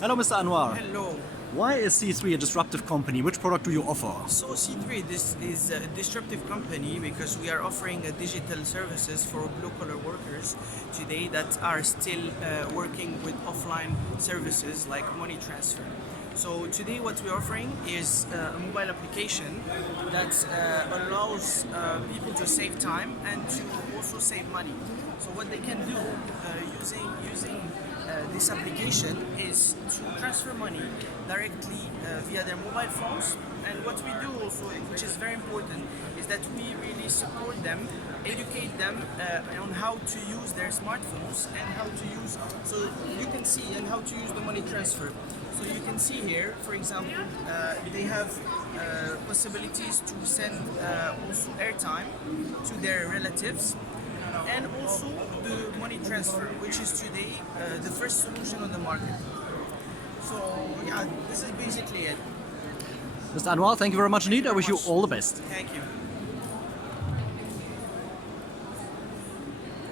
Hello, Mr. Anwar. Hello. Why is C3 a disruptive company? Which product do you offer? So C3, this is a disruptive company because we are offering digital services for blue-collar workers today that are still working with offline services like money transfer. So today what we're offering is a mobile application that allows people to save time and to also save money. So what they can do using this application is to transfer money directly via their mobile phones. And what we do also, which is very important, is that we really support them, educate them on how to use their smartphones and how to use, so you can see, and how to use the money transfer. So you can see here, for example, they have possibilities to send also airtime to their relatives, and also the money transfer, which is today the first solution on the market. So yeah, this is basically it. Mr. Anwar, thank you very much indeed. I wish you all the best. Thank you.